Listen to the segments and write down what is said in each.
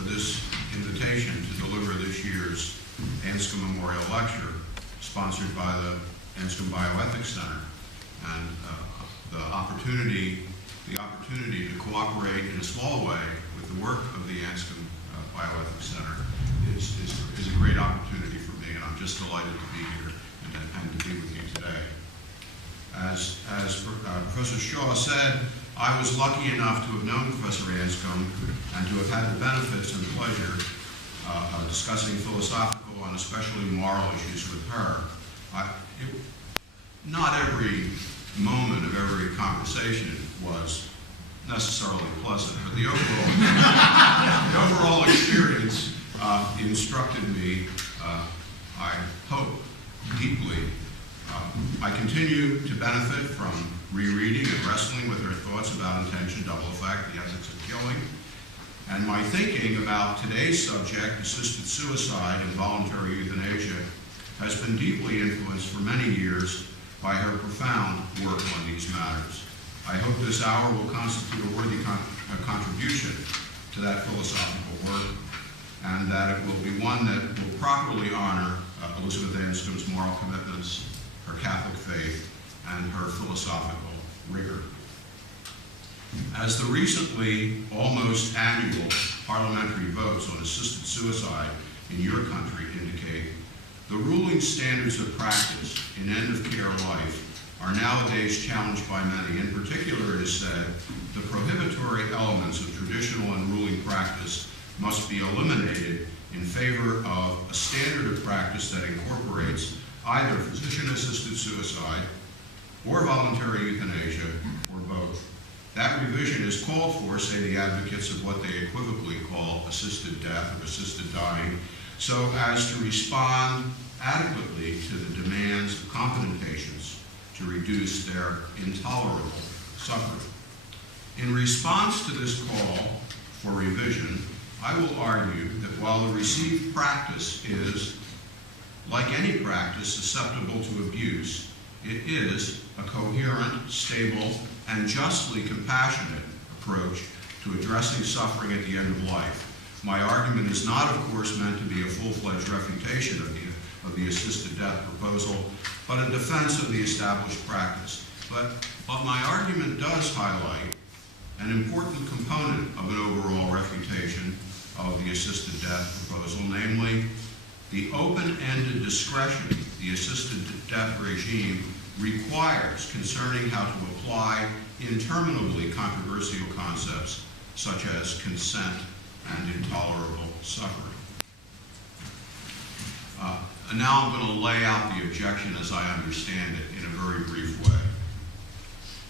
for this invitation to deliver this year's Anscombe Memorial Lecture, sponsored by the Anscombe Bioethics Center. And the opportunity to cooperate in a small way with the work of the Anscombe Bioethics Center is a great opportunity for me, and I'm just delighted to be here and to be with you today. As Professor Shaw said, I was lucky enough to have known Professor Anscombe and to have had the benefits and pleasure of discussing philosophical and especially moral issues with her. Not every moment of every conversation was necessarily pleasant, but the overall experience instructed me, I hope, deeply. I continue to benefit from rereading and wrestling with her thoughts about intention, double effect, the ethics of killing, and my thinking about today's subject, assisted suicide and voluntary euthanasia, has been deeply influenced for many years by her profound work on these matters. I hope this hour will constitute a worthy contribution to that philosophical work, and that it will be one that will properly honor Elizabeth Anscombe's moral commitments, her Catholic faith, and her philosophical rigor. As the recently almost annual parliamentary votes on assisted suicide in your country indicate, the ruling standards of practice in end-of-care life are nowadays challenged by many. In particular, it is said, the prohibitory elements of traditional and ruling practice must be eliminated in favor of a standard of practice that incorporates either physician-assisted suicide or voluntary euthanasia, or both. That revision is called for, say the advocates of what they equivocally call assisted death or assisted dying, so as to respond adequately to the demands of competent patients to reduce their intolerable suffering. In response to this call for revision, I will argue that while the received practice is, like any practice, susceptible to abuse, it is a coherent, stable, and justly compassionate approach to addressing suffering at the end of life. My argument is not, of course, meant to be a full-fledged refutation of the assisted death proposal, but a defense of the established practice. But my argument does highlight an important component of an overall refutation of the assisted death proposal, namely the open-ended discretion the assisted death regime requires concerning how to apply interminably controversial concepts such as consent and intolerable suffering. And now I'm going to lay out the objection as I understand it in a very brief way.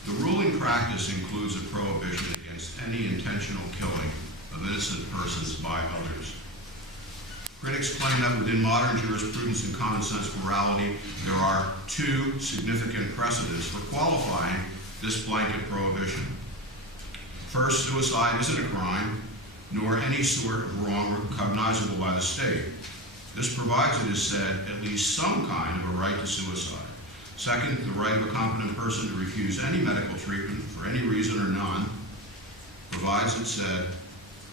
The ruling practice includes a prohibition against any intentional killing of innocent persons by others. Critics claim that within modern jurisprudence and common sense morality, there are two significant precedents for qualifying this blanket prohibition. First, suicide isn't a crime, nor any sort of wrong cognizable by the state. This provides, it is said, at least some kind of a right to suicide. Second, the right of a competent person to refuse any medical treatment for any reason or none provides, it said,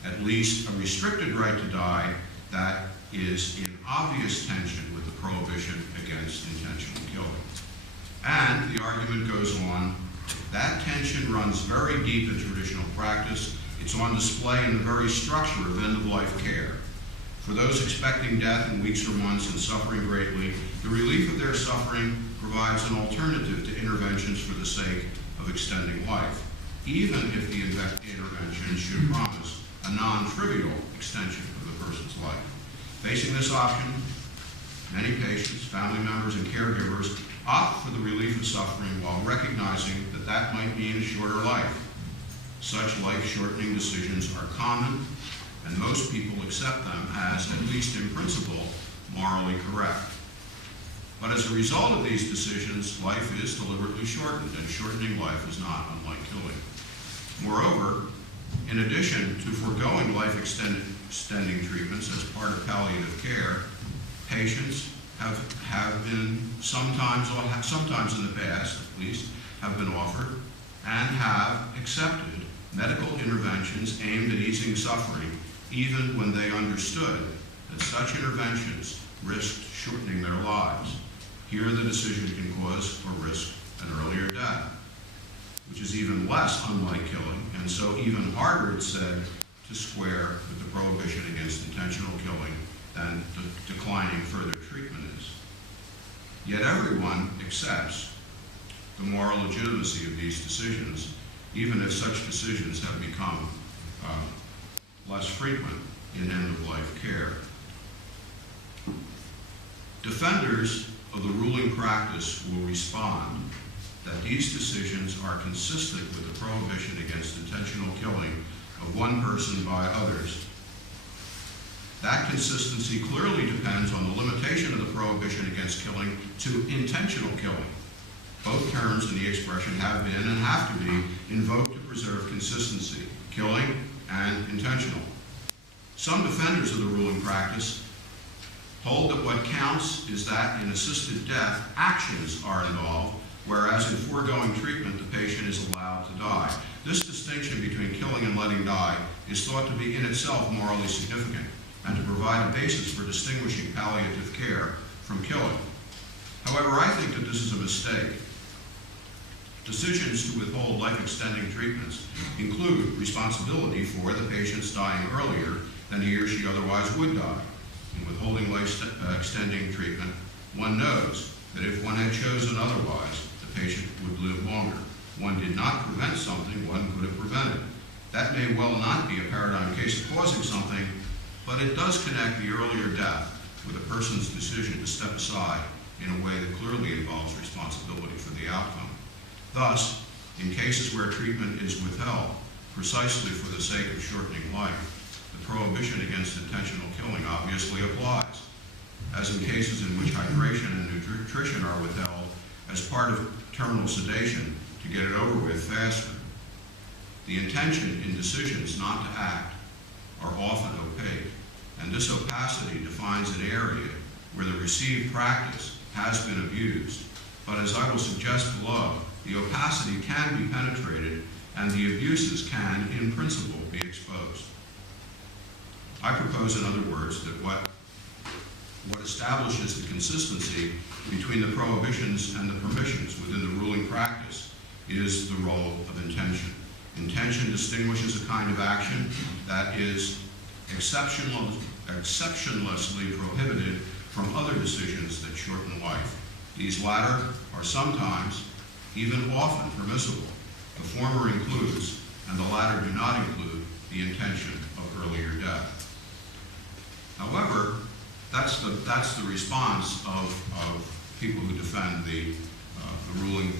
at least a restricted right to die that is in obvious tension with the prohibition against intentional killing. And the argument goes on, that tension runs very deep in traditional practice. It's on display in the very structure of end-of-life care. For those expecting death in weeks or months and suffering greatly, the relief of their suffering provides an alternative to interventions for the sake of extending life, even if the intervention should promise a non-trivial extension of the person's life. Facing this option, many patients, family members, and caregivers opt for the relief of suffering while recognizing that that might mean a shorter life. Such life-shortening decisions are common, and most people accept them as, at least in principle, morally correct. But as a result of these decisions, life is deliberately shortened, and shortening life is not unlike killing. Moreover, in addition to foregoing life-extending treatments as part of palliative care, patients have been sometimes in the past at least, have been offered and have accepted medical interventions aimed at easing suffering even when they understood that such interventions risked shortening their lives. Here, the decision can cause or risk an earlier death, which is even less unlike killing, and so even harder, it's said, to square with the prohibition against intentional killing than declining further treatment is. Yet everyone accepts the moral legitimacy of these decisions, even if such decisions have become less frequent in end-of-life care. Defenders of the ruling practice will respond that these decisions are consistent with the prohibition against intentional killing of one person by others. That consistency clearly depends on the limitation of the prohibition against killing to intentional killing. Both terms in the expression have been and have to be invoked to preserve consistency, killing and intentional. Some defenders of the ruling practice hold that what counts is that in assisted death, actions are involved, whereas in foregoing treatment, the patient is allowed to die. This distinction between killing and letting die is thought to be in itself morally significant and to provide a basis for distinguishing palliative care from killing. However, I think that this is a mistake. Decisions to withhold life-extending treatments include responsibility for the patient's dying earlier than he or she otherwise would die. In withholding life-extending treatment, one knows that if one had chosen otherwise, the patient would live longer. One did not prevent something one could have prevented. That may well not be a paradigm case of causing something, but it does connect the earlier death with a person's decision to step aside in a way that clearly involves responsibility for the outcome. Thus, in cases where treatment is withheld, precisely for the sake of shortening life, the prohibition against intentional killing obviously applies, as in cases in which hydration and nutrition are withheld as part of terminal sedation to get it over with faster. The intention in decisions not to act are often opaque, and this opacity defines an area where the received practice has been abused. But as I will suggest below, the opacity can be penetrated and the abuses can, in principle, be exposed. I propose, in other words, that what establishes the consistency between the prohibitions and the permissions within the ruling practice is the role of intention. Intention distinguishes a kind of action that is exceptionlessly prohibited from other decisions that shorten life. These latter are sometimes, even often, permissible. The former includes, and the latter do not include, the intention of earlier death. However, that's the response of people who defend the ruling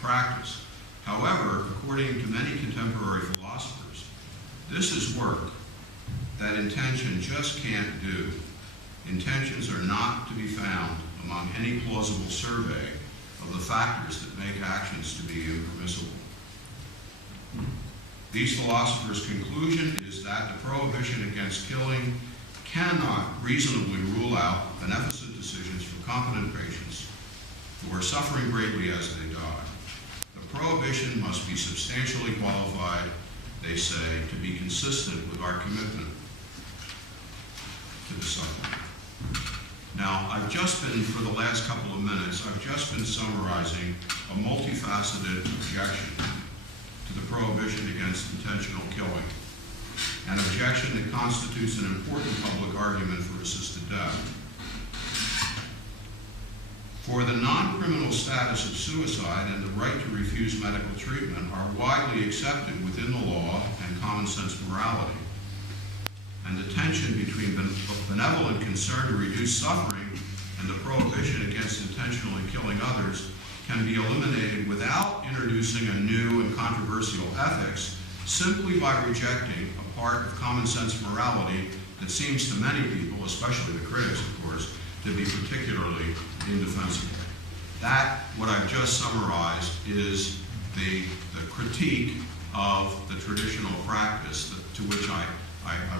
practice. However, according to many contemporary philosophers, this is work that intention just can't do. Intentions are not to be found among any plausible survey of the factors that make actions to be impermissible. These philosophers' conclusion is that the prohibition against killing cannot reasonably rule out beneficent decisions for competent patients who are suffering greatly as they die. The prohibition must be substantially qualified, they say, to be consistent with our commitment to the suffering. Now, for the last couple of minutes, I've just been summarizing a multifaceted objection to the prohibition against intentional killing, an objection that constitutes an important public argument for assisted death. For the non-criminal status of suicide and the right to refuse medical treatment are widely accepted within the law and common sense morality. And the tension between benevolent concern to reduce suffering and the prohibition against intentionally killing others can be eliminated without introducing a new and controversial ethics, simply by rejecting a part of common sense morality that seems to many people, especially the critics, of course, to be particularly indefensible. That, what I've just summarized, is the critique of the traditional practice to which I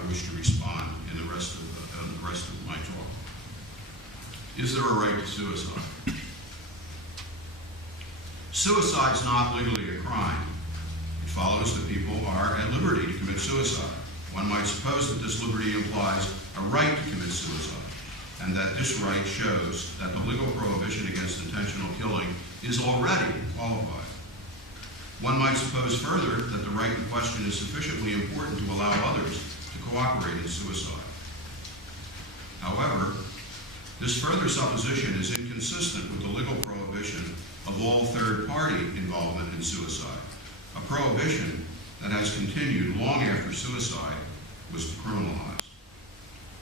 wish to respond in the rest of my talk. Is there a right to suicide? Suicide is not legally a crime. It follows that people are at liberty to commit suicide. One might suppose that this liberty implies a right to commit suicide, and that this right shows that the legal prohibition against intentional killing is already qualified. One might suppose further that the right in question is sufficiently important to allow others to cooperate in suicide. However, this further supposition is inconsistent with the legal prohibition of all third-party involvement in suicide, a prohibition that has continued long after suicide was decriminalized.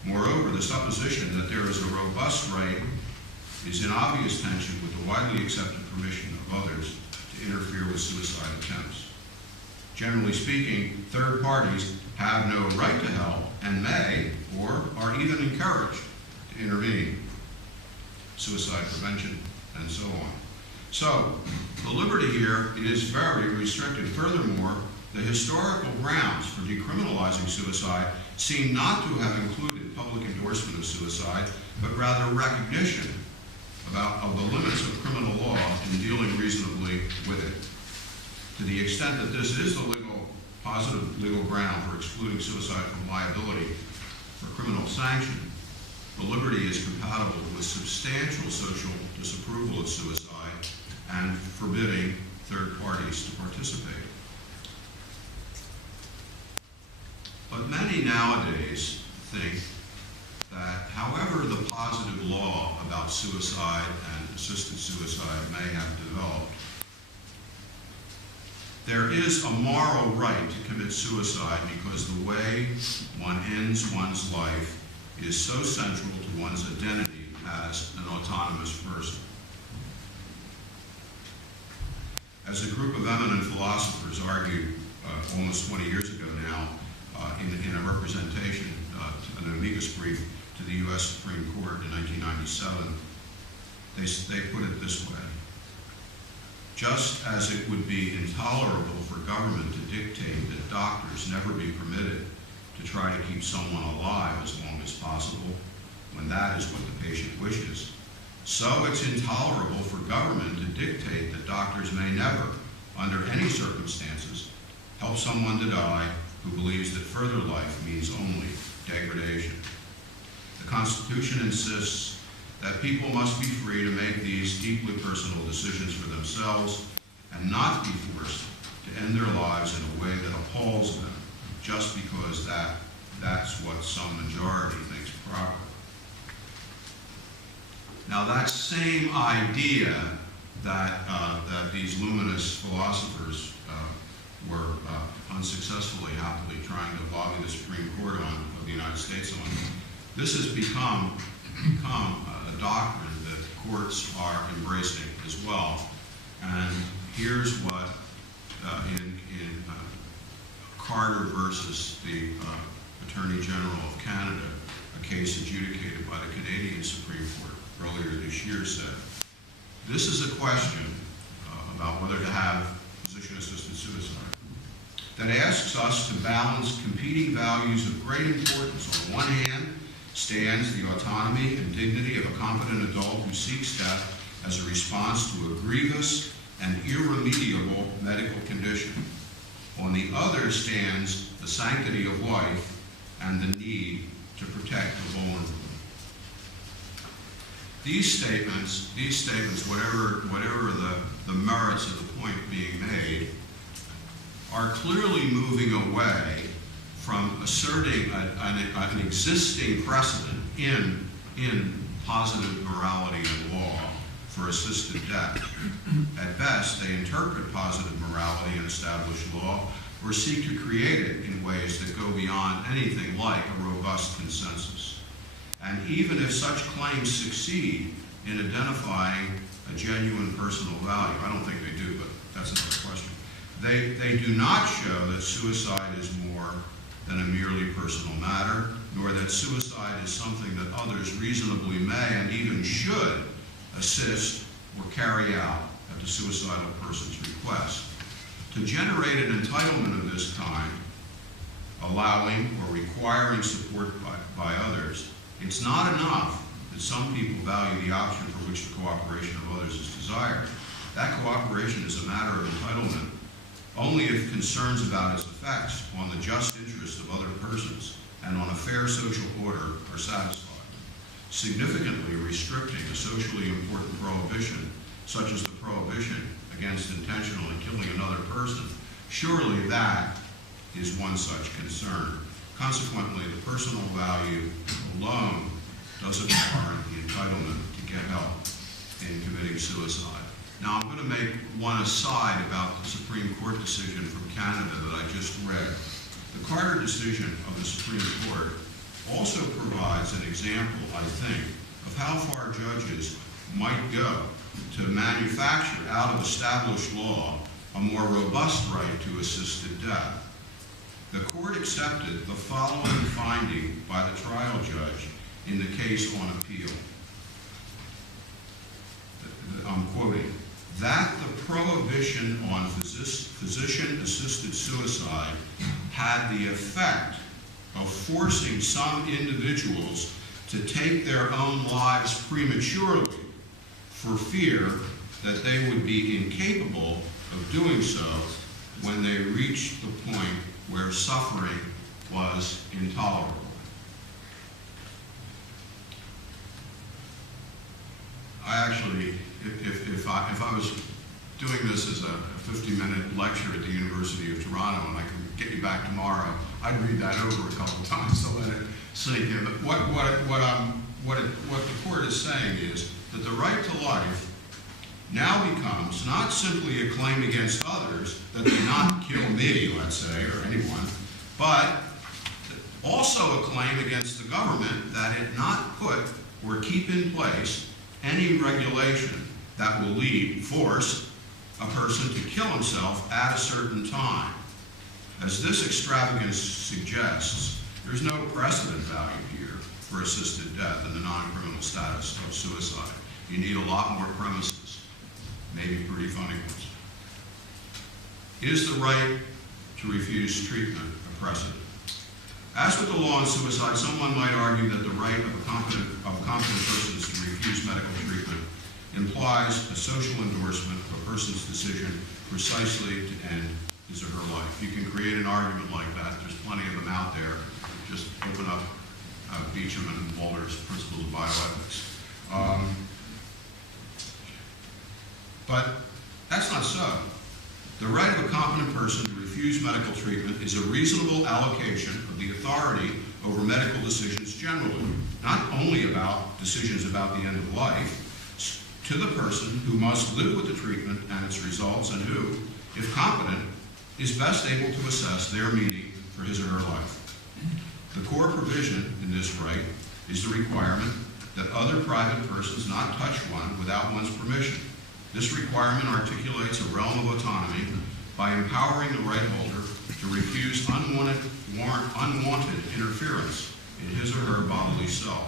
Moreover, the supposition that there is a robust right is in obvious tension with the widely accepted permission of others to interfere with suicide attempts. Generally speaking, third parties have no right to help and may, or are even encouraged to intervene, suicide prevention, and so on. So, the liberty here is very restricted. Furthermore, the historical grounds for decriminalizing suicide seem not to have included public endorsement of suicide, but rather recognition of the limits of criminal law in dealing reasonably with it. To the extent that this is the positive legal ground for excluding suicide from liability for criminal sanction, the liberty is compatible with substantial social disapproval of suicide and forbidding third parties to participate. But many nowadays think that however the positive law about suicide and assisted suicide may have developed, there is a moral right to commit suicide because the way one ends one's life is so central to one's identity as an autonomous person. As a group of eminent philosophers argued almost 20 years ago now in a representation, an amicus brief to the U.S. Supreme Court in 1997, they put it this way: just as it would be intolerable for government to dictate that doctors never be permitted to try to keep someone alive as long as possible, when that is what the patient wishes, so it's intolerable for government to dictate that doctors may never, under any circumstances, help someone to die who believes that further life means only degradation. The Constitution insists that people must be free to make these deeply personal decisions for themselves and not be forced to end their lives in a way that appalls them just because that's what some majority thinks proper. Now that same idea that these luminous philosophers were unsuccessfully, happily trying to lobby the Supreme Court of the United States on, this has become a doctrine that courts are embracing as well. And here's what in Carter versus the Attorney General of Canada, a case adjudicated by the Canadian Supreme Court earlier this year, said, this is a question about whether to have physician-assisted suicide that asks us to balance competing values of great importance. On one hand, stands the autonomy and dignity of a competent adult who seeks death as a response to a grievous and irremediable medical condition. On the other stands the sanctity of life and the need to protect the vulnerable. These statements, whatever the merits of the point being made, are clearly moving away from asserting an existing precedent in positive morality and law for assisted death. At best, they interpret positive morality in established law or seek to create it in ways that go beyond anything like a robust consensus. And even if such claims succeed in identifying a genuine personal value, I don't think they do, but that's another question, they do not show that suicide is more than a merely personal matter, nor that suicide is something that others reasonably may and even should assist or carry out at the suicidal person's request. To generate an entitlement of this kind, allowing or requiring support by others, it's not enough that some people value the option for which the cooperation of others is desired. That cooperation is a matter of entitlement only if concerns about its effects on the just interest of other persons and on a fair social order are satisfied. Significantly restricting a socially important prohibition, such as the prohibition against intentionally killing another person, surely that is one such concern. Consequently, the personal value alone doesn't warrant the entitlement to get help in committing suicide. Now, I'm going to make one aside about the Supreme Court decision from Canada that I just read. The Carter decision of the Supreme Court also provides an example, I think, of how far judges might go to manufacture out of established law a more robust right to assisted death. The court accepted the following finding by the trial judge in the case on appeal. I'm quoting, that the prohibition on physician-assisted suicide had the effect of forcing some individuals to take their own lives prematurely for fear that they would be incapable of doing so when they reached the point where suffering was intolerable. I actually, if I was doing this as a 50-minute lecture at the University of Toronto and I could get you back tomorrow, I'd read that over a couple of times to let it sink in. But what the court is saying is that the right to life now becomes not simply a claim against others that they not kill me, let's say, or anyone, but also a claim against the government that it not put or keep in place any regulation that will force a person to kill himself at a certain time. As this extravagance suggests, there's no precedent value here for assisted death in the non-criminal status of suicide. You need a lot more premises, maybe pretty funny ones. Is the right to refuse treatment a precedent? As with the law on suicide, someone might argue that the right of competent persons to refuse medical treatment implies a social endorsement of a person's decision precisely to end his or her life. You can create an argument like that. There's plenty of them out there. Just open up Beecham and Walter's Principles of Bioethics. But that's not so. The right of a competent person to refuse medical treatment is a reasonable allocation of the authority over medical decisions generally, not only about decisions about the end of life, to the person who must live with the treatment and its results and who, if competent, is best able to assess their meaning for his or her life. The core provision in this right is the requirement that other private persons not touch one without one's permission. This requirement articulates a realm of autonomy by empowering the right holder to refuse unwanted interference in his or her bodily self.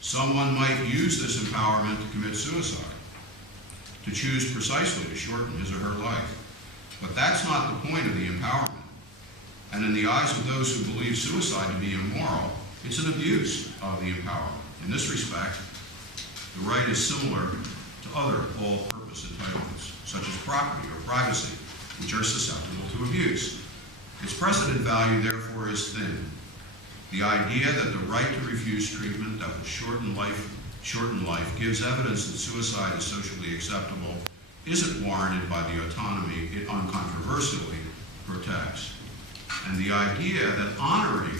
Someone might use this empowerment to commit suicide, to choose precisely to shorten his or her life. But that's not the point of the empowerment. And in the eyes of those who believe suicide to be immoral, it's an abuse of the empowerment. In this respect, the right is similar to other all-purpose entitlements, such as property or privacy, which are susceptible to abuse. Its precedent value, therefore, is thin. The idea that the right to refuse treatment that will shorten life gives evidence that suicide is socially acceptable isn't warranted by the autonomy it uncontroversially protects. And the idea that honoring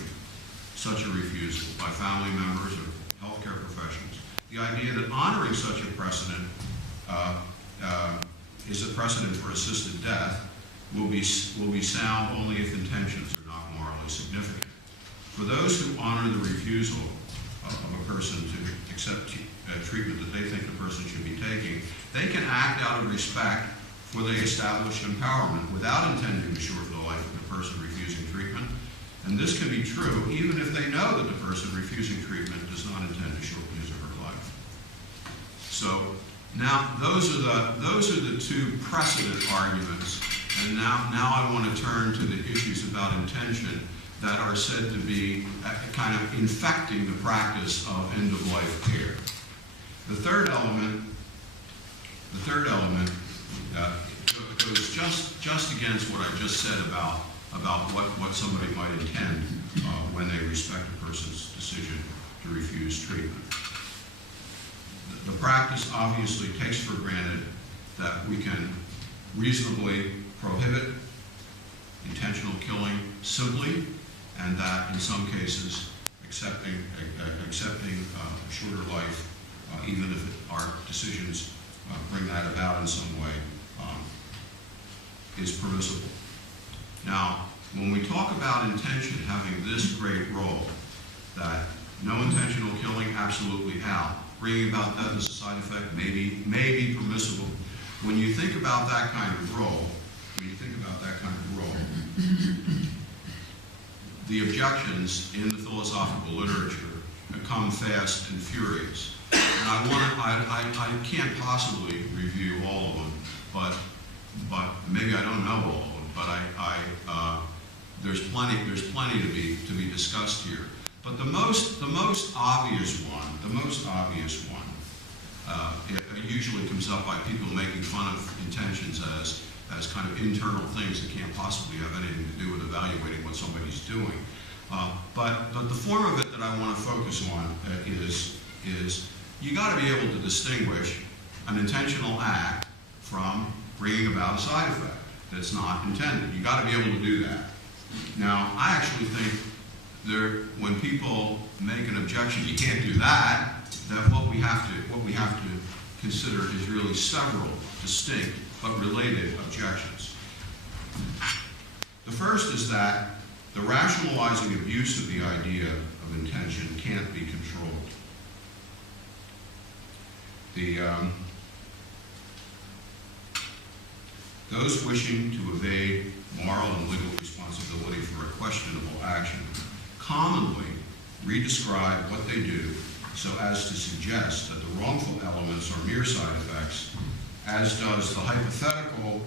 such a refusal by family members or healthcare professionals, the idea that honoring such a precedent is a precedent for assisted death will be sound only if intentions are not morally significant. For those who honor the refusal of a person to accept treatment that they think the person should be taking, they can act out of respect for the established empowerment without intending to shorten the life of the person refusing treatment. And this can be true even if they know that the person refusing treatment does not intend to shorten his or her life. So now those are the two precedent arguments. And now I want to turn to the issues about intention that are said to be kind of infecting the practice of end-of-life care. The third element goes just just against what I just said about what somebody might intend when they respect a person's decision to refuse treatment. The practice obviously takes for granted that we can reasonably prohibit intentional killing simply, and that in some cases accepting a shorter life, even if our decisions bring that about in some way, is permissible. Now, when we talk about intention having this great role, that no intentional killing, absolutely out, bringing about death as a side effect may be permissible. When you think about that kind of role, the objections in the philosophical literature come fast and furious. And I can't possibly review all of them, but maybe I don't know all of them, but there's plenty to be discussed here. But the most obvious one, it usually comes up by people making fun of intentions as kind of internal things that can't possibly have anything to do with evaluating what somebody's doing. But the form of it that I want to focus on is you got to be able to distinguish an intentional act from bringing about a side effect that's not intended. You got to be able to do that. Now, I actually think when people make an objection, you can't do that. That what we have to consider is really several distinct but related objections. The first is that the rationalizing abuse of the idea of intention can't be controlled. Those wishing to evade moral and legal responsibility for a questionable action commonly redescribe what they do so as to suggest that the wrongful elements are mere side effects, as does the hypothetical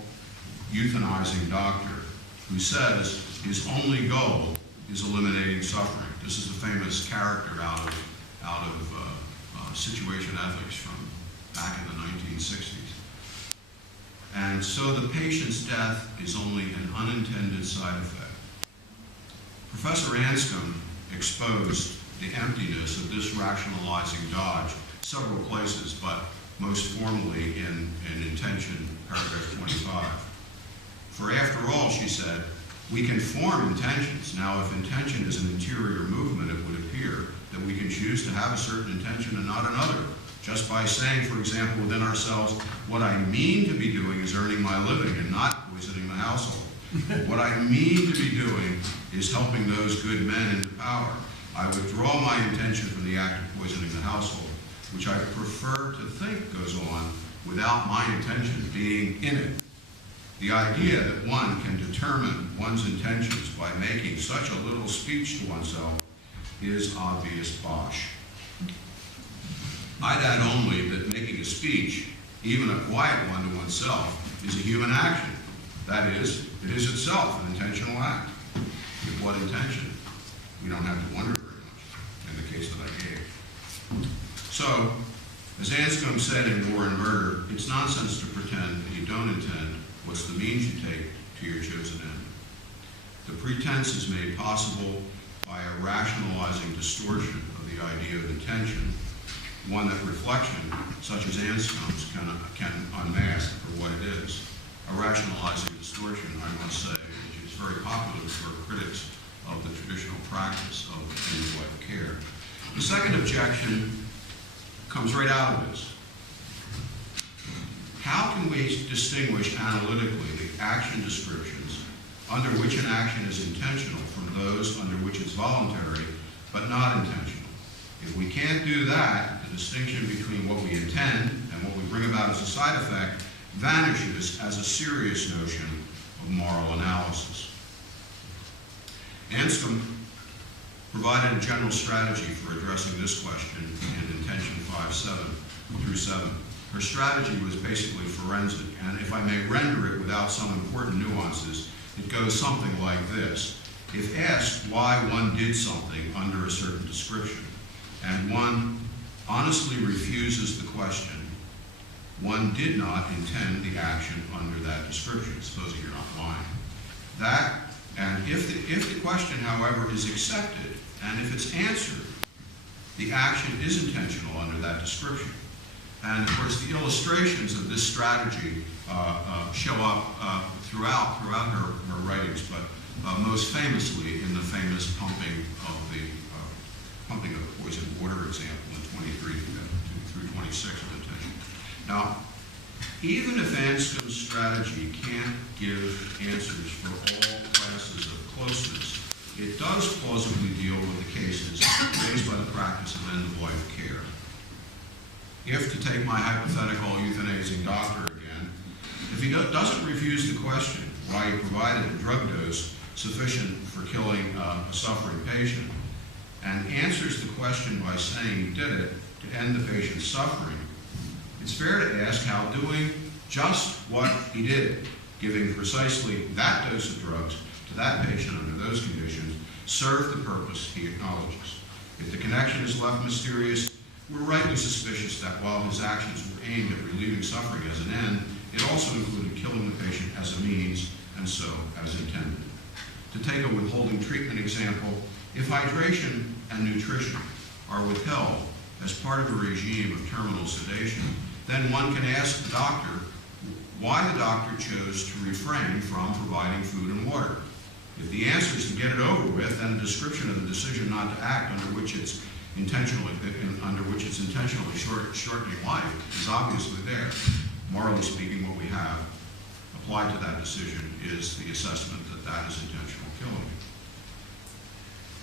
euthanizing doctor who says his only goal is eliminating suffering. This is a famous character out of situation ethics from back in the 1960s. And so the patient's death is only an unintended side effect. Professor Anscombe exposed the emptiness of this rationalizing dodge several places, but most formally in Intention, paragraph 25. For after all, she said, we can form intentions. Now, if intention is an interior movement, it would appear that we can choose to have a certain intention and not another. Just by saying, for example, within ourselves, what I mean to be doing is earning my living and not poisoning the household. What I mean to be doing is helping those good men into power. I withdraw my intention from the act of poisoning the household, which I prefer to think goes on without my intention being in it. The idea that one can determine one's intentions by making such a little speech to oneself is obvious bosh. I'd add only that making a speech, even a quiet one to oneself, is a human action. That is, it is itself an intentional act. With what intention? We don't have to wonder very much in the case that I gave. So, as Anscombe said in War and Murder, it's nonsense to pretend that you don't intend what's the means you take to your chosen end. The pretense is made possible by a rationalizing distortion of the idea of intention, one that reflection, such as Anscombe's, can unmask for what it is. A rationalizing distortion, I must say, which is very popular for critics of the traditional practice of end-of-life care. The second objection comes right out of this. How can we distinguish analytically the action descriptions under which an action is intentional from those under which it's voluntary but not intentional? If we can't do that, the distinction between what we intend and what we bring about as a side effect vanishes as a serious notion of moral analysis. Anscombe provided a general strategy for addressing this question in Intention 5-7. Her strategy was basically forensic, and if I may render it without some important nuances, it goes something like this. If asked why one did something under a certain description, and one honestly refuses the question, one did not intend the action under that description, supposing you're not lying. And if the question, however, is accepted, and if it's answered, the action is intentional under that description. And of course, the illustrations of this strategy show up throughout her writings, but most famously in the famous pumping of poisoned water example in 23 through 26 of intention. Now, even if Anscombe's strategy can't give answers for all classes of closeness, it does plausibly deal with the cases raised by the practice of end-of-life care. If, to take my hypothetical euthanizing doctor again, if he doesn't refuse the question why he provided a drug dose sufficient for killing a suffering patient, and answers the question by saying he did it to end the patient's suffering, it's fair to ask how doing just what he did, giving precisely that dose of drugs to that patient under those conditions, served the purpose he acknowledges. If the connection is left mysterious, we're rightly suspicious that while his actions were aimed at relieving suffering as an end, it also included killing the patient as a means, and so as intended. To take a withholding treatment example, if hydration and nutrition are withheld as part of a regime of terminal sedation, then one can ask the doctor why the doctor chose to refrain from providing food and water. If the answer is to get it over with, then a description of the decision not to act under which it's intentionally shortening life is obviously there. Morally speaking, what we have applied to that decision is the assessment that that is intentional killing.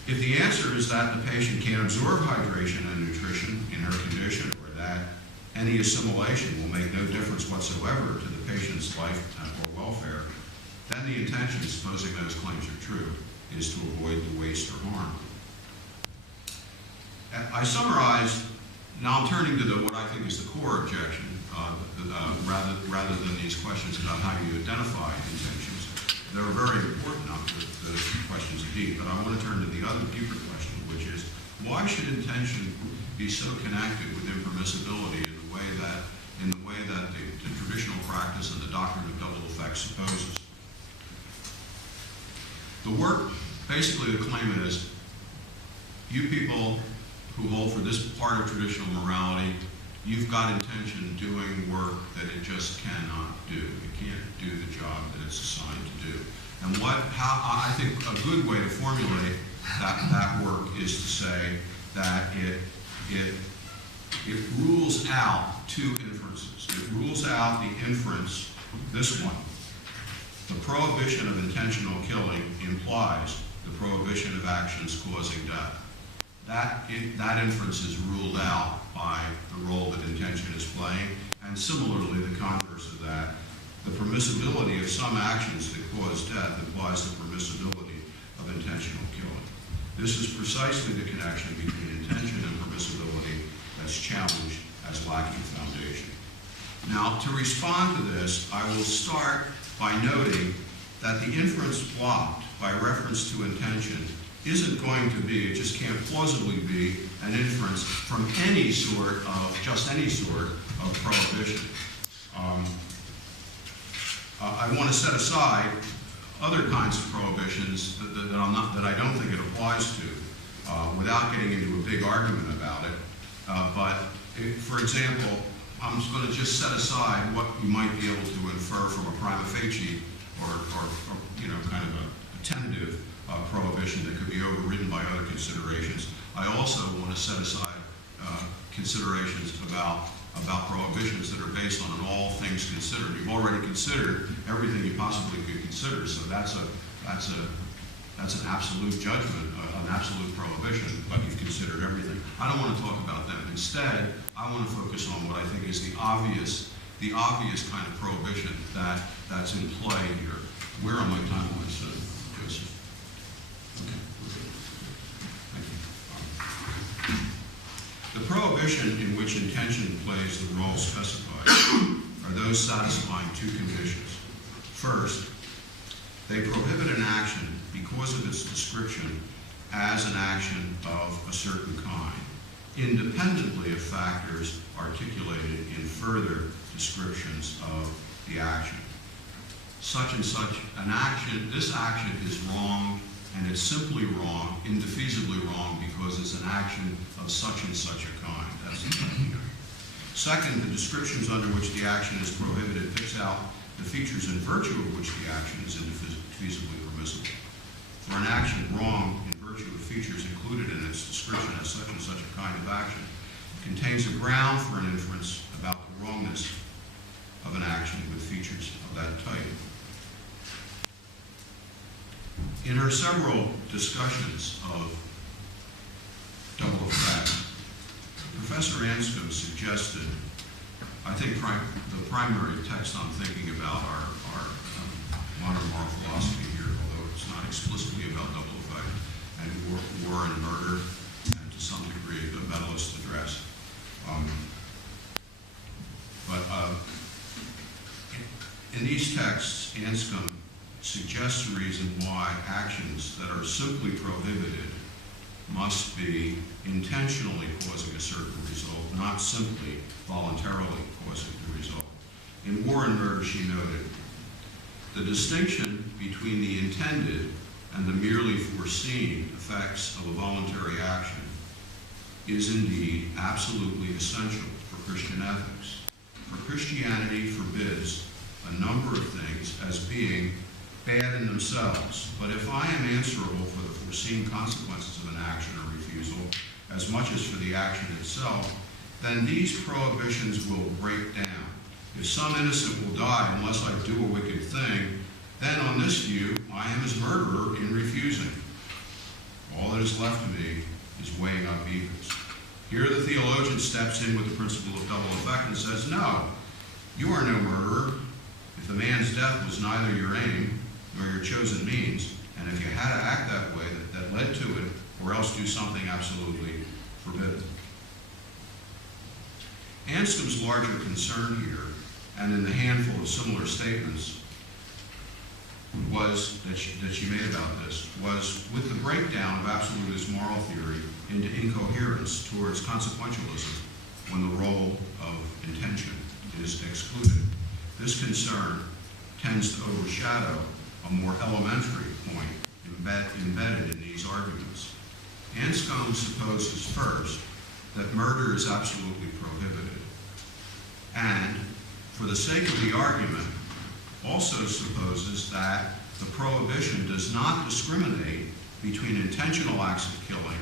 If the answer is that the patient can't absorb hydration and nutrition in her condition, or that any assimilation will make no difference whatsoever to the patient's life or welfare, then the intention, supposing those claims are true, is to avoid the waste or harm. I summarized, now I'm turning to what I think is the core objection, rather than these questions about how you identify intentions. They're very important, those questions indeed, but I want to turn to the other deeper question, which is, why should intention be so connected with impermissibility in the way that the traditional practice and the doctrine of double effect supposes? The work, basically the claim is, you people who hold for this part of traditional morality, you've got intention doing work that it just cannot do. It can't do the job that it's assigned to do. And how I think a good way to formulate that work is to say that it rules out two inferences. It rules out the inference, this one. The prohibition of intentional killing implies the prohibition of actions causing death. That inference is ruled out by the role that intention is playing, and similarly the converse of that. The permissibility of some actions that cause death implies the permissibility of intentional killing. This is precisely the connection between intention and permissibility that's challenged as lacking foundation. Now, to respond to this, I will start by noting that the inference blocked by reference to intention isn't going to be, it just can't plausibly be, an inference from just any sort of prohibition. I want to set aside other kinds of prohibitions that I don't think it applies to, without getting into a big argument about it. For example, I'm just going to just set aside what you might be able to infer from a prima facie or kind of a tentative prohibition that could be overridden by other considerations. I also want to set aside considerations about prohibitions that are based on an all things considered. You've already considered everything you possibly could consider, so that's an absolute judgment, an absolute prohibition, but you've considered everything. I don't want to talk about them. Instead, I want to focus on what I think is the obvious kind of prohibition that's in play here. Where on my timeline, Joseph? Okay. Thank you. The prohibition in which intention plays the role specified are those satisfying two conditions. First, they prohibit an action because of its description as an action of a certain kind. independently of factors articulated in further descriptions of the action. Such and such an action, this action is wrong, and it's simply wrong, indefeasibly wrong, because it's an action of such and such a kind. That's the meaning. Second, the descriptions under which the action is prohibited picks out the features and virtue of which the action is indefeasibly permissible. For an action wrong in virtue of features included in its description as such and such a kind of action contains a ground for an inference about the wrongness of an action with features of that type. In her several discussions of double effect, Professor Anscombe suggested, I think the primary text I'm thinking about are modern moral philosophy here, although it's not explicitly about double effect, and war and murder, and to some degree the medalist address. In these texts, Anscombe suggests a reason why actions that are simply prohibited must be intentionally causing a certain result, not simply voluntarily causing the result. In War and Murder, she noted, the distinction between the intended and the merely foreseen effects of a voluntary action is indeed absolutely essential for Christian ethics. For Christianity forbids a number of things as being bad in themselves, but if I am answerable for the foreseen consequences of an action or refusal as much as for the action itself, then these prohibitions will break down. If some innocent will die unless I do a wicked thing, then on this view, I am his murderer in refusing. All that is left to me is weighing up evils. Here the theologian steps in with the principle of double effect and says, no, you are no murderer. If the man's death was neither your aim nor your chosen means, and if you had to act that way, that led to it, or else do something absolutely forbidden. Anscombe's larger concern here, and in the handful of similar statements that she made about this, was with the breakdown of absolutist moral theory into incoherence towards consequentialism when the role of intention is excluded. This concern tends to overshadow a more elementary point embedded in these arguments. Anscombe supposes first that murder is absolutely prohibited, and for the sake of the argument, also supposes that the prohibition does not discriminate between intentional acts of killing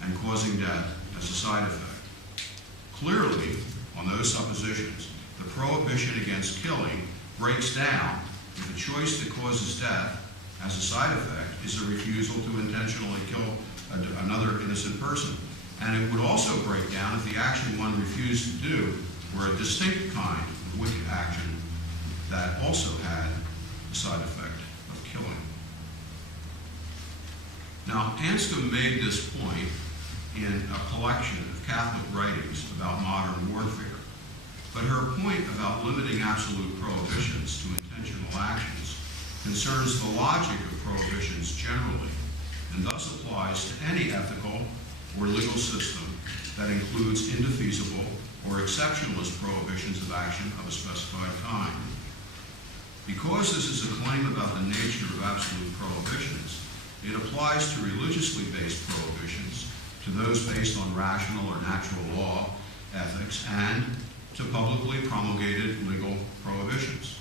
and causing death as a side effect. Clearly, on those suppositions, the prohibition against killing breaks down if a choice that causes death as a side effect is a refusal to intentionally kill another innocent person. And it would also break down if the action one refused to do were a distinct kind of wicked action that also had the side effect of killing. Now, Anscombe made this point in a collection of Catholic writings about modern warfare, but her point about limiting absolute prohibitions to intentional actions concerns the logic of prohibitions generally, and thus applies to any ethical or legal system that includes indefeasible or exceptionalist prohibitions of action of a specified kind. Because this is a claim about the nature of absolute prohibitions, it applies to religiously based prohibitions, to those based on rational or natural law, ethics, and to publicly promulgated legal prohibitions.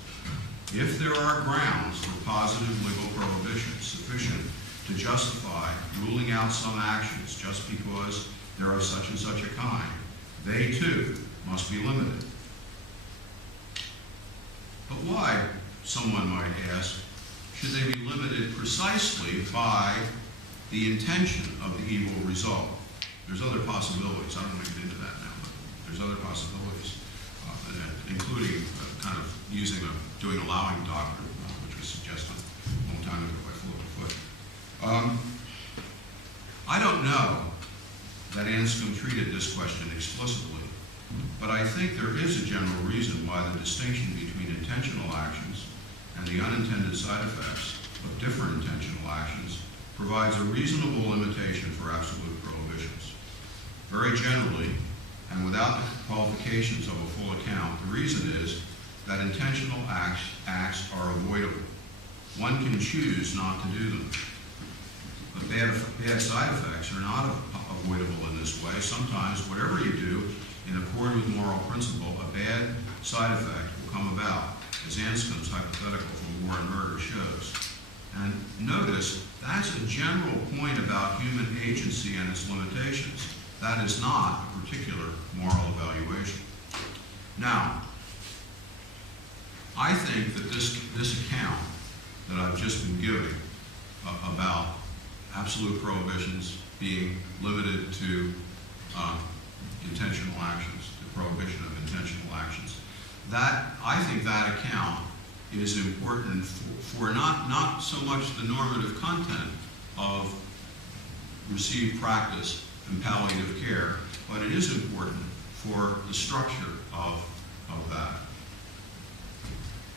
If there are grounds for positive legal prohibitions sufficient to justify ruling out some actions just because they're of such and such a kind, they too must be limited. But why, someone might ask, should they be limited precisely by the intention of the evil result? There's other possibilities. I don't want to get into that now, but there's other possibilities, including kind of doing allowing doctrine, which was suggested a long time ago by Philip Foot. I don't know that Anscombe treated this question explicitly, but I think there is a general reason why the distinction between intentional actions and the unintended side effects of different intentional actions provides a reasonable limitation for absolute prohibitions. very generally, and without the qualifications of a full account. The reason is that intentional acts are avoidable. One can choose not to do them. But bad side effects are not avoidable in this way. Sometimes, whatever you do in accord with moral principle, a bad side effect will come about, as Anscombe's hypothetical from War and Murder shows. And notice, that's a general point about human agency and its limitations. That is not a particular moral evaluation. Now, I think that this account that I've just been giving about absolute prohibitions being limited to intentional actions, the prohibition of intentional actions, I think that account is important for not so much the normative content of received practice and palliative care, but it is important for the structure of that.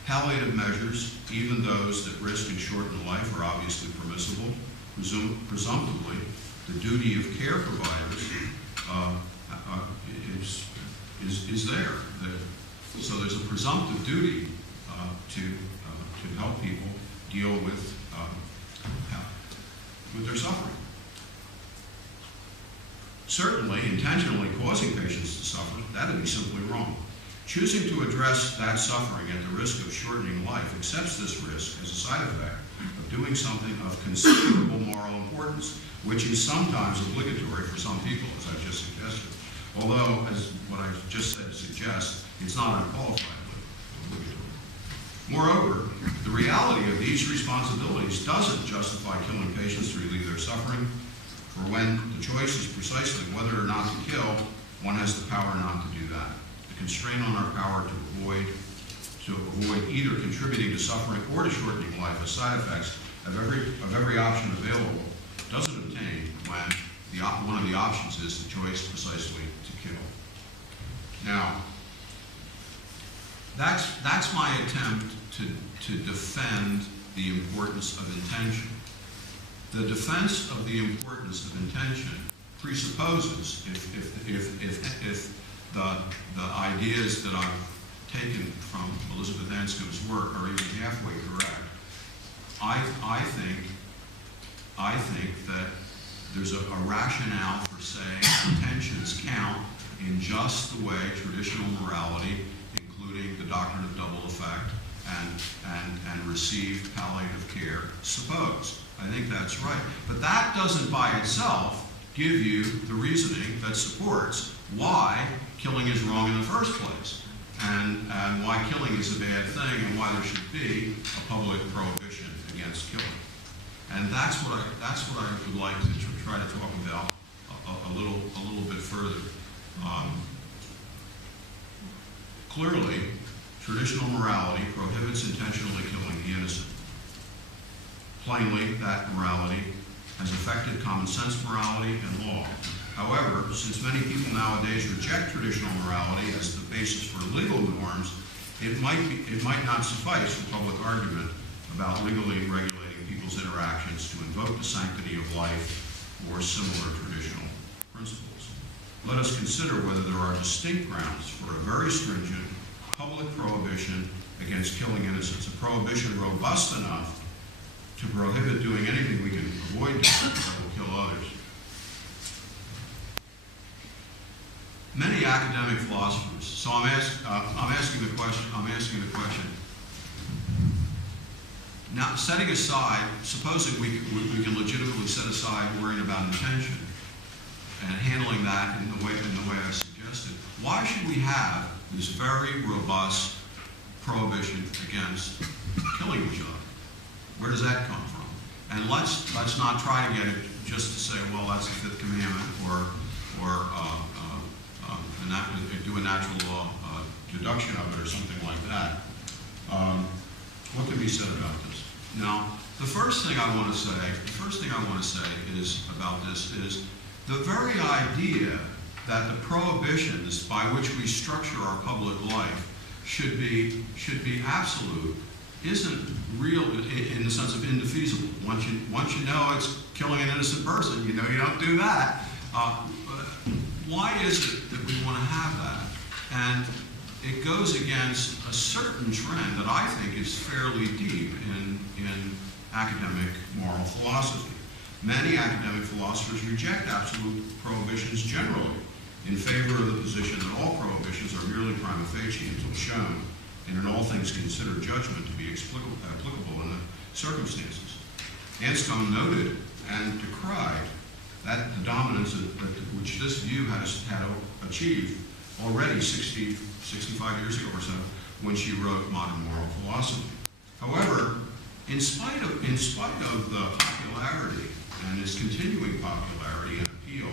Palliative measures, even those that risk and shorten life, are obviously permissible. Presumptively, the duty of care providers is there. So there's a presumptive duty to help people deal with their suffering. Certainly, intentionally causing patients to suffer, that would be simply wrong. Choosing to address that suffering at the risk of shortening life accepts this risk as a side effect of doing something of considerable moral importance, which is sometimes obligatory for some people, as I've just suggested. Although, as what I've just said suggests, it's not unqualifiedly obligatory. Moreover, the reality of these responsibilities doesn't justify killing patients to relieve their suffering, for when the choice is precisely whether or not to kill, one has the power not to do that. The constraint on our power to avoid either contributing to suffering or to shortening life as side effects of every option available doesn't obtain when one of the options is the choice precisely to kill. Now, that's my attempt to defend the importance of intention. The defense of the importance of intention presupposes, if the ideas that I've taken from Elizabeth Anscombe's work are even halfway correct, I think that there's a rationale for saying intentions count in just the way traditional morality, including the doctrine of double effect and received palliative care, suppose. I think that's right. But that doesn't by itself give you the reasoning that supports why killing is wrong in the first place, and why killing is a bad thing, and why there should be a public prohibition against killing. And that's what I would like to try to talk about a little bit further. Clearly, traditional morality prohibits intentionally killing the innocent. Plainly, that morality has affected common sense morality and law. However, since many people nowadays reject traditional morality as the basis for legal norms, it might not suffice for public argument about legally regulating people's interactions to invoke the sanctity of life or similar traditional principles. Let us consider whether there are distinct grounds for a very stringent public prohibition against killing innocents, a prohibition robust enough to prohibit doing anything we can avoid doing that will kill others. Many academic philosophers. So I'm asking the question. Now, setting aside, supposing we can legitimately set aside worrying about intention and handling that in the way I suggested, why should we have this very robust prohibition against killing each other? Where does that come from? And let's not try to get it just to say, well, that's the fifth commandment, or do a natural law deduction of it, or something like that. What can be said about this? Now, the first thing I want to say is about this is the very idea that the prohibitions by which we structure our public life should be absolute isn't real in the sense of indefeasible. Once you know it's killing an innocent person, you know you don't do that. why is it that we want to have that? And it goes against a certain trend that I think is fairly deep in academic moral philosophy. Many academic philosophers reject absolute prohibitions generally in favor of the position that all prohibitions are merely prima facie until shown in an all things considered judgment to be applicable in the circumstances. Anscombe noted and decried that the dominance which this view had achieved already 65 years ago or so when she wrote Modern Moral Philosophy. However, in spite of the popularity and its continuing popularity and appeal,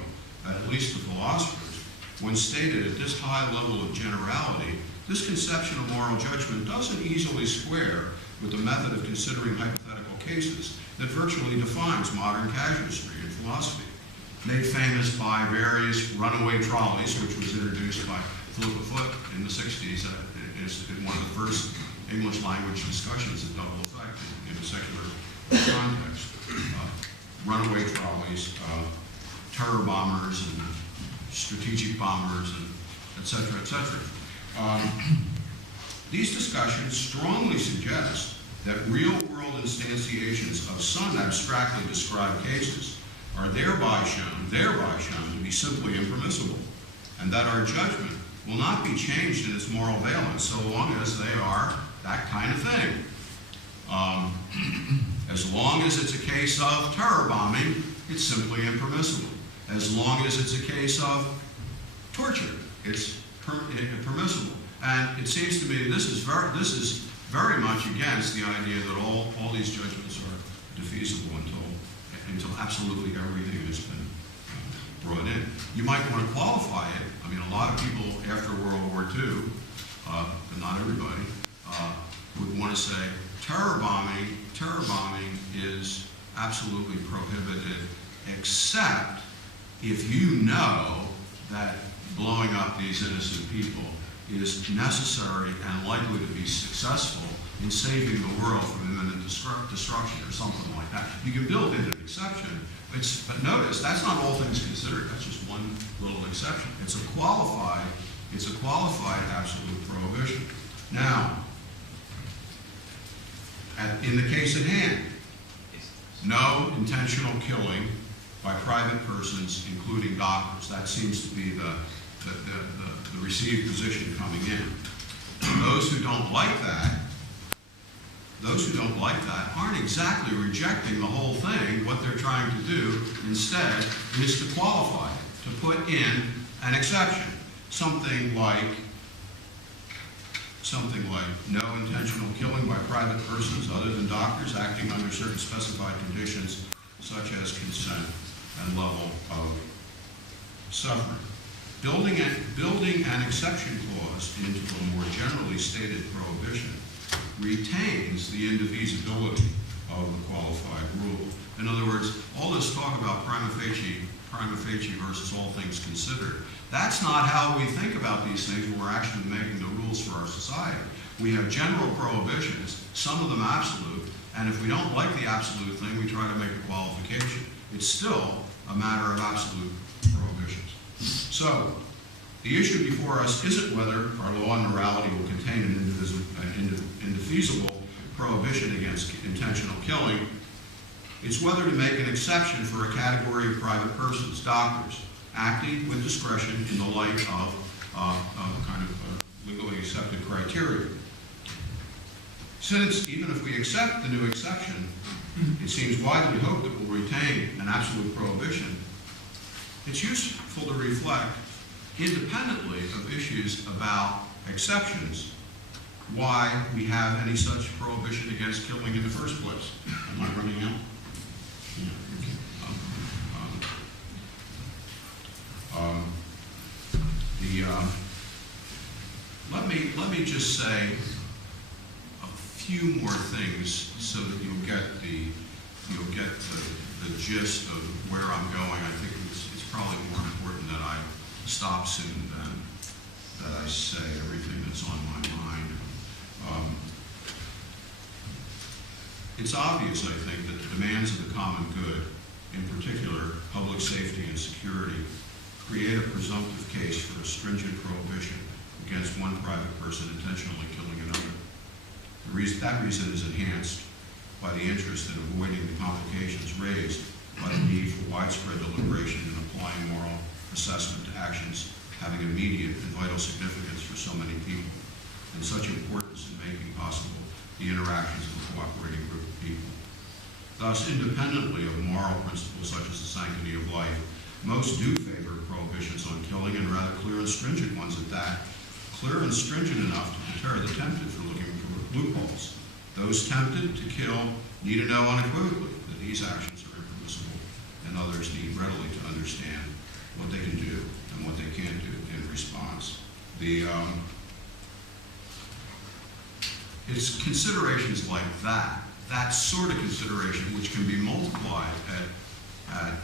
at least to philosophers, when stated at this high level of generality, this conception of moral judgment doesn't easily square with the method of considering hypothetical cases that virtually defines modern casuistry in philosophy. Made famous by various runaway trolleys, which was introduced by Philippa Foot in the 60s, is one of the first English language discussions of double effect in a secular context. Runaway trolleys, terror bombers, and strategic bombers, and et cetera, et cetera. These discussions strongly suggest that real-world instantiations of some abstractly described cases are thereby shown to be simply impermissible, and that our judgment will not be changed in its moral valence so long as they are that kind of thing. As long as it's a case of terror bombing, it's simply impermissible. As long as it's a case of torture, it's permissible. And it seems to me this is very much against the idea that all these judgments are defeasible until absolutely everything has been brought in. You might want to qualify it. I mean, a lot of people after World War II, but not everybody, would want to say terror bombing is absolutely prohibited, except if you know that blowing up these innocent people is necessary and likely to be successful in saving the world from imminent destruction or something like that. You can build in an exception, but notice that's not all things considered. That's just one little exception. It's a qualified absolute prohibition. Now, in the case at hand, no intentional killing by private persons, including doctors. That seems to be the received position coming in. Those who don't like that aren't exactly rejecting the whole thing. What they're trying to do instead is to qualify it, to put in an exception. Something like no intentional killing by private persons other than doctors acting under certain specified conditions such as consent and level of suffering. Building an exception clause into a more generally stated prohibition retains the indivisibility of the qualified rule. In other words, all this talk about prima facie versus all things considered, that's not how we think about these things when we're actually making the rules for our society. We have general prohibitions, some of them absolute, and if we don't like the absolute thing, we try to make a qualification. It's still a matter of absolute prohibitions. So, the issue before us isn't whether our law and morality will contain an indefeasible prohibition against intentional killing. It's whether to make an exception for a category of private persons, doctors, acting with discretion in the light of kind of legally accepted criteria. Since, even if we accept the new exception, it seems widely hoped that we'll retain an absolute prohibition, it's useful to reflect, independently of issues about exceptions, why we have any such prohibition against killing in the first place. Am I running out? Let me just say a few more things so that you'll get the gist of where I'm going. I think it's probably more important that I stop soon than that I say everything that's on my mind. It's obvious, I think, that the demands of the common good, in particular public safety and security, create a presumptive case for a stringent prohibition against one private person intentionally killing another. That reason is enhanced by the interest in avoiding the complications raised by the need for widespread deliberation in applying moral assessment to actions having immediate and vital significance for so many people, and such importance in making possible the interactions of a cooperating group of people. Thus, independently of moral principles such as the sanctity of life, most do favor prohibitions on killing, and rather clear and stringent ones at that, clear and stringent enough to deter the tempted from looking for loopholes. Those tempted to kill need to know unequivocally that these actions are impermissible, and others need readily to understand what they can do and what they can't do in response. It's considerations like that sort of consideration, which can be multiplied at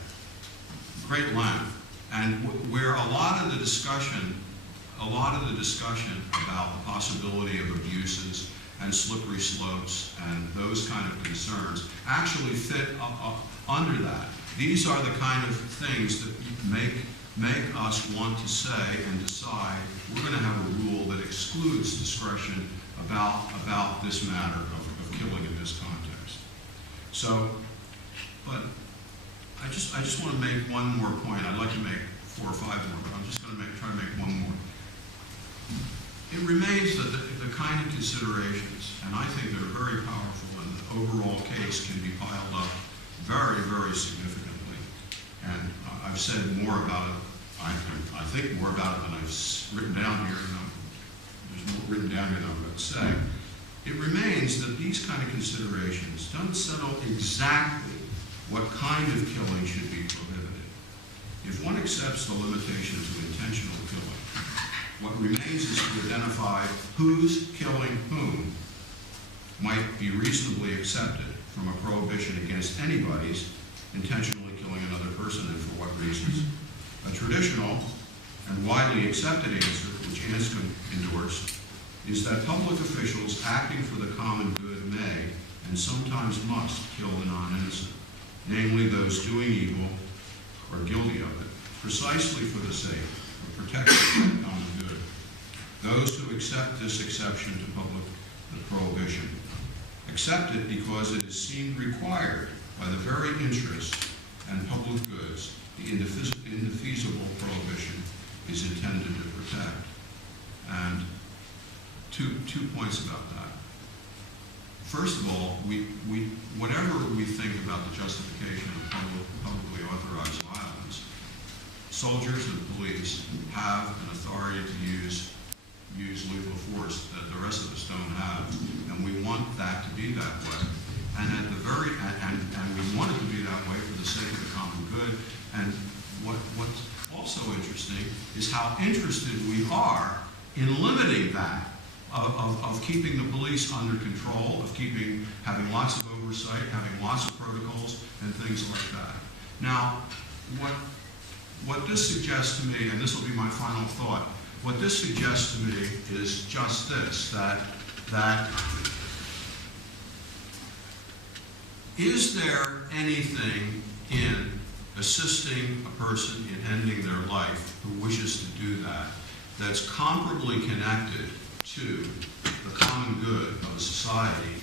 great length, and where a lot of the discussion about the possibility of abuses and slippery slopes and those kind of concerns actually fit under that. These are the kind of things that make us want to say and decide we're going to have a rule that excludes discretion about this matter of killing in this context. So, but I just want to make one more point. I'd like to make 4 or 5 more, but I'm just going to try to make one more. It remains that the kind of considerations, and I think they're very powerful, and the overall case can be piled up very, very significantly. And I've said more about it, I think more about it than I've written down here, and there's more written down here than I'm going to say. It remains that these kind of considerations don't settle exactly what kind of killing should be prohibited. If one accepts the limitations of intentional killing, what remains is to identify who's killing whom might be reasonably accepted from a prohibition against anybody's intentionally killing another person, and for what reasons. A traditional and widely accepted answer, which Anscombe endorsed, is that public officials acting for the common good may, and sometimes must, kill the non-innocent, namely those doing evil or guilty of it, precisely for the sake of protecting the common good. Those who accept this exception to public prohibition accept it because it is seen required by the very interest and public goods the indefeasible prohibition is intended to protect. And two points about that. First of all, whatever we think about the justification of publicly authorized violence, soldiers and police have an authority to use lethal force that the rest of us don't have, and we want that to be that way. And at the and we want it to be that way for the sake of the common good. And what's also interesting is how interested we are in limiting that, of keeping the police under control, of having lots of oversight, having lots of protocols and things like that. Now, what this suggests to me, and this will be my final thought, what this suggests to me is just this, that is there anything in assisting a person in ending their life who wishes to do that that's comparably connected to the common good of a society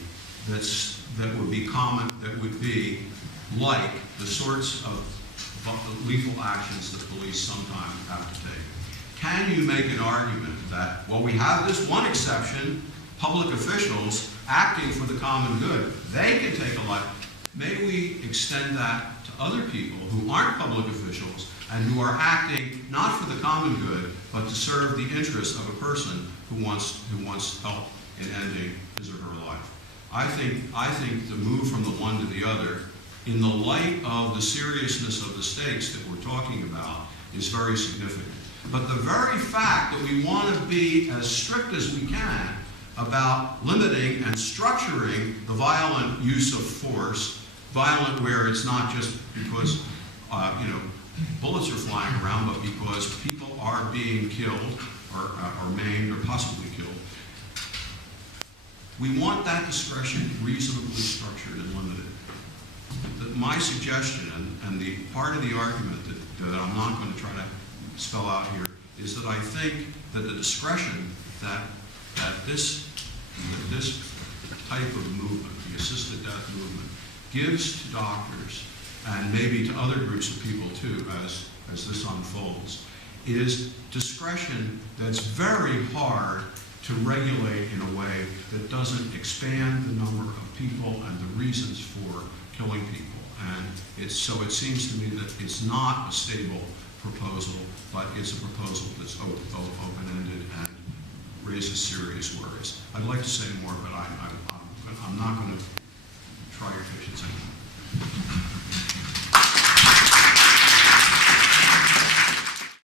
that would be like the sorts of lethal actions that police sometimes have to take? Can you make an argument that, well, we have this one exception, public officials acting for the common good, they can take a life. May we extend that to other people who aren't public officials and who are acting not for the common good, but to serve the interest of a person who wants help in ending his or her life. I think the move from the one to the other, in the light of the seriousness of the stakes that we're talking about, is very significant. But the very fact that we want to be as strict as we can about limiting and structuring the violent use of force, violent where it's not just because bullets are flying around, but because people are being killed or maimed or possibly killed. We want that discretion reasonably structured and limited. My suggestion, and the part of the argument that I'm not going to try to spell out here is that I think that the discretion that this type of movement, the assisted death movement, gives to doctors and maybe to other groups of people too, as this unfolds, is discretion that's very hard to regulate in a way that doesn't expand the number of people and the reasons for killing people. And so it seems to me that it's not a stable proposal, but it's a proposal that's open-ended and raises serious worries. I'd like to say more, but I'm not going to try your patience anymore.